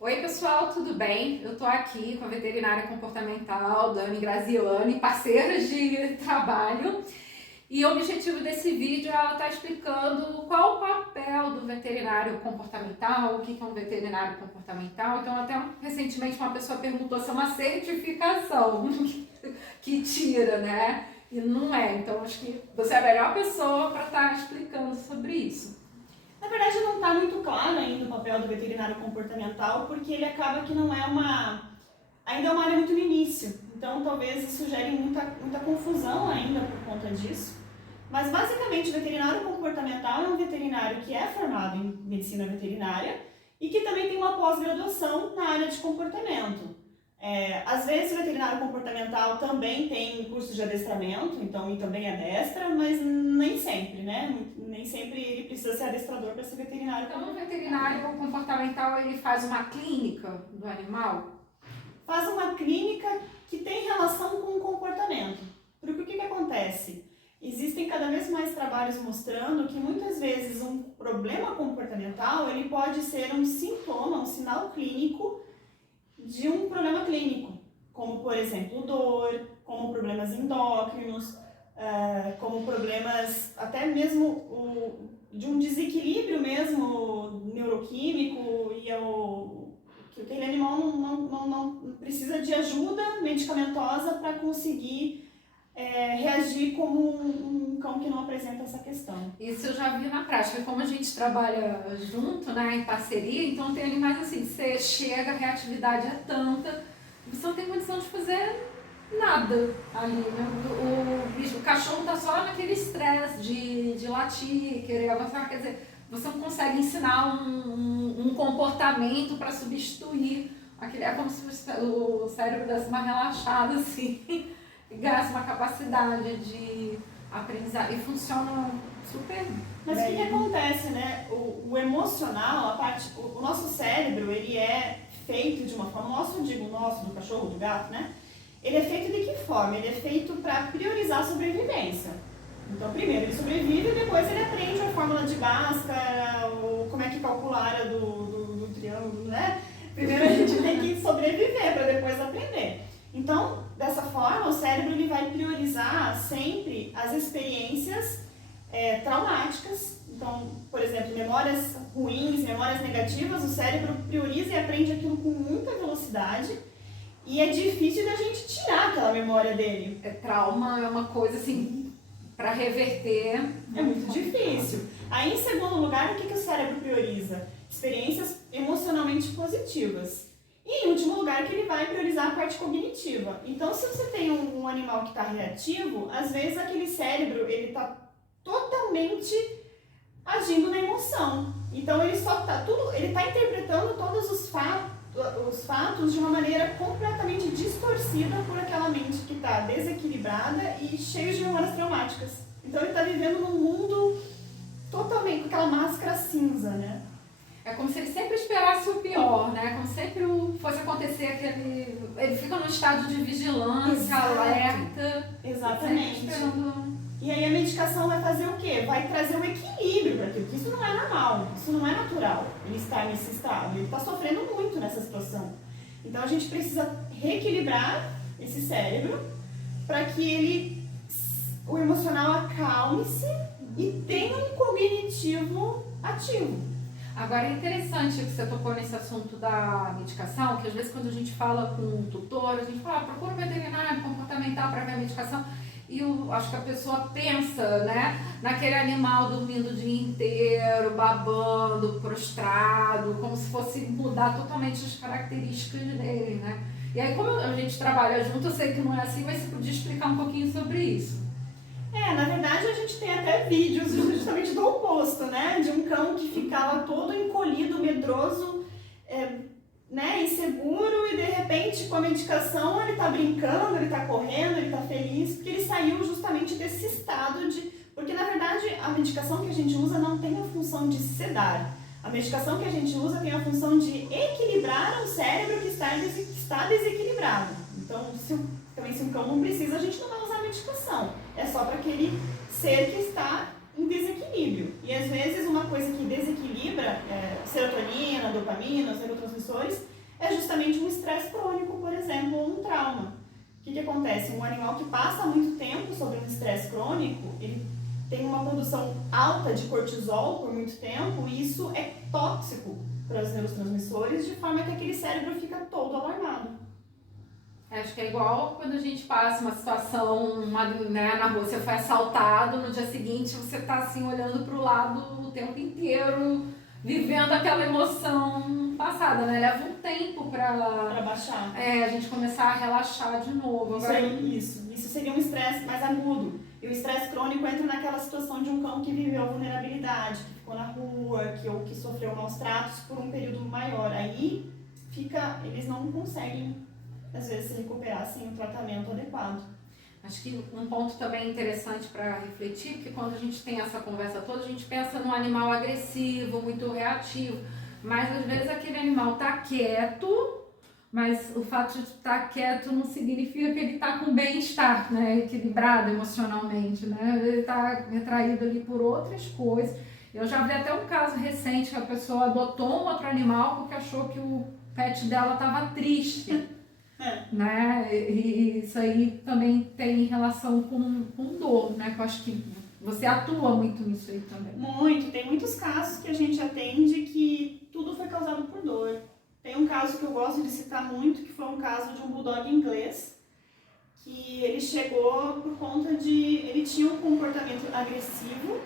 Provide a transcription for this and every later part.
Oi pessoal, tudo bem? Eu tô aqui com a veterinária comportamental, Dani Graziani, parceiras de trabalho, e o objetivo desse vídeo é ela estar explicando qual o papel do veterinário comportamental, o que é um veterinário comportamental. Então até recentemente uma pessoa perguntou se é uma certificação que tira, né? E não é, então acho que você é a melhor pessoa para estar explicando sobre isso. Na verdade, não está muito claro ainda o papel do veterinário comportamental, porque ele acaba que não é ainda é uma área muito no início. Então, talvez isso gere muita confusão ainda por conta disso. Mas, basicamente, o veterinário comportamental é um veterinário que é formado em medicina veterinária e que também tem uma pós-graduação na área de comportamento. Às vezes, o veterinário comportamental também tem curso de adestramento, então ele também adestra, mas nem sempre, né? Nem sempre ele precisa ser adestrador para ser veterinário. Então, o veterinário comportamental, ele faz uma clínica do animal? Faz uma clínica que tem relação com o comportamento. Porque o que acontece? Existem cada vez mais trabalhos mostrando que muitas vezes um problema comportamental ele pode ser um sintoma, um sinal clínico de um problema clínico, como por exemplo dor, como problemas endócrinos, como problemas até mesmo de um desequilíbrio mesmo neuroquímico e que aquele animal não precisa de ajuda medicamentosa para conseguir reagir como um cão que não apresenta essa questão. Isso eu já vi na prática, como a gente trabalha junto, né, em parceria, então tem animais assim, você chega, a reatividade é tanta, você não tem condição de fazer nada ali, né? O cachorro tá só naquele estresse de latir, querer avançar, quer dizer, você não consegue ensinar um comportamento para substituir aquele, é como se o cérebro desse uma relaxada assim, e ganhasse uma capacidade de aprendizado e funciona super Mas bem. O que acontece, né? O emocional, o nosso cérebro, ele é feito de uma forma, o nosso, do cachorro, do gato, né? Ele é feito de que forma? Ele é feito para priorizar a sobrevivência. Então, primeiro ele sobrevive e depois ele aprende a fórmula de Bhaskara, ou como é que calcula a área do triângulo, né? Primeiro a gente tem que sobreviver para depois aprender. Então, dessa forma, o cérebro ele vai priorizar sempre as experiências traumáticas. Então, por exemplo, memórias ruins, memórias negativas, o cérebro prioriza e aprende aquilo com muita velocidade. E é difícil da gente tirar aquela memória dele. Trauma é uma coisa assim, para reverter. É muito difícil. Aí, em segundo lugar, o que o cérebro prioriza? Experiências emocionalmente positivas. E, em último lugar, que ele vai priorizar a parte cognitiva. Então, se você tem um animal que está reativo, às vezes aquele cérebro ele está totalmente agindo na emoção. Então, ele está interpretando todos os fatos de uma maneira completamente distorcida por aquela mente que está desequilibrada e cheia de memórias traumáticas. Então, ele está vivendo num mundo totalmente com aquela máscara cinza, né? É como se ele sempre esperasse o pior, né? Como sempre fosse acontecer aquele... Ele fica num estado de vigilância, Exato. Alerta. Exatamente. Esperando... E aí a medicação vai fazer o quê? Vai trazer um equilíbrio para aquilo, porque isso não é normal, isso não é natural, ele estar nesse estado, ele está sofrendo muito nessa situação. Então a gente precisa reequilibrar esse cérebro para que o emocional acalme-se e tenha um cognitivo ativo. Agora é interessante que você tocou nesse assunto da medicação, que às vezes quando a gente fala com um tutor, a gente fala, procura um veterinário comportamental para ver a medicação. E eu acho que a pessoa pensa, né, naquele animal dormindo o dia inteiro, babando, prostrado, como se fosse mudar totalmente as características dele, né? E aí, como a gente trabalha junto, eu sei que não é assim, mas você podia explicar um pouquinho sobre isso. Na verdade a gente tem até vídeos justamente do oposto, né? De um cão que ficava todo encolhido, medroso, né, inseguro, e de repente com a medicação ele tá brincando, ele tá correndo, ele tá feliz, porque ele saiu justamente desse estado de... Porque na verdade a medicação que a gente usa não tem a função de sedar. A medicação que a gente usa tem a função de equilibrar um cérebro que está desequilibrado. Então, se um cão não precisa, a gente não vai usar a medicação. É só para aquele ser que está em desequilíbrio. E às vezes uma coisa que desequilibra, serotonina, adrenalina, a dopamina, os neurotransmissores, é justamente um estresse crônico, por exemplo, ou um trauma. O que acontece? Um animal que passa muito tempo sobre um estresse crônico, ele tem uma produção alta de cortisol por muito tempo e isso é tóxico para os neurotransmissores, de forma que aquele cérebro fica todo alarmado. Acho que é igual quando a gente passa uma situação né, na rua, você foi assaltado, no dia seguinte você tá assim olhando pro lado o tempo inteiro, vivendo aquela emoção passada, né? Leva um tempo Para baixar. a gente começar a relaxar de novo. Agora, Isso seria um estresse mais agudo. E o estresse crônico entra naquela situação de um cão que viveu a vulnerabilidade, que ficou na rua, que sofreu maus tratos por um período maior. Aí eles não conseguem, às vezes, se recuperar sem um tratamento adequado. acho que um ponto também interessante para refletir, porque quando a gente tem essa conversa toda, a gente pensa num animal agressivo, muito reativo, mas às vezes aquele animal tá quieto, mas o fato de estar quieto não significa que ele está com bem-estar, né? Equilibrado emocionalmente, né? Ele está retraído ali por outras coisas. Eu já vi até um caso recente que a pessoa adotou um outro animal porque achou que o pet dela estava triste. Né? E isso aí também tem relação com dor, né? Que eu acho que você atua muito nisso aí também. Muito. Tem muitos casos que a gente atende que tudo foi causado por dor. Tem um caso que eu gosto de citar muito, que foi um caso de um bulldog inglês, que ele chegou por conta de... Ele tinha um comportamento agressivo,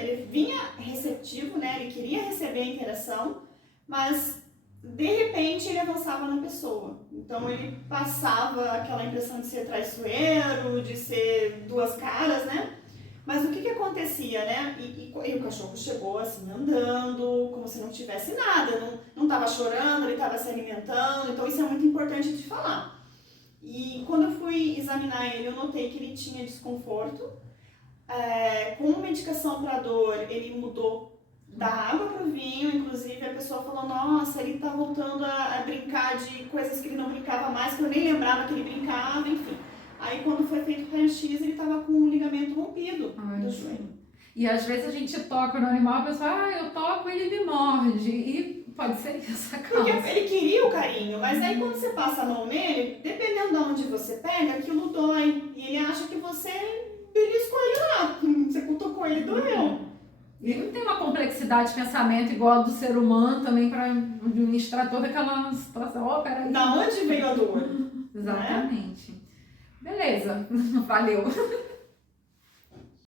ele vinha receptivo, né? Ele queria receber a interação, mas de repente ele avançava na pessoa. Então ele passava aquela impressão de ser traiçoeiro, de ser duas caras, né? Mas o que acontecia, né? E o cachorro chegou assim, andando, como se não tivesse nada, não estava chorando, ele estava se alimentando, então isso é muito importante de falar. E quando eu fui examinar ele, eu notei que ele tinha desconforto. Com medicação para dor, ele mudou da água para o vinho, inclusive a pessoa falou, nossa, ele está voltando a brincar de coisas que ele não brincava mais, que eu nem lembrava que ele brincava, enfim. Aí quando foi feito o raio-x, ele estava com um ligamento rompido do joelho. E às vezes a gente toca no animal, a pessoa, eu toco e ele me morde. E pode ser essa causa. Porque ele queria o carinho, mas aí quando você passa a mão nele, dependendo de onde você pega, aquilo dói. E ele acha que você beliscou ele lá, você cutucou ele, doeu. E não tem uma complexidade de pensamento igual a do ser humano também para administrar toda aquela situação. Peraí. Da onde veio a dor? Exatamente. Beleza, valeu.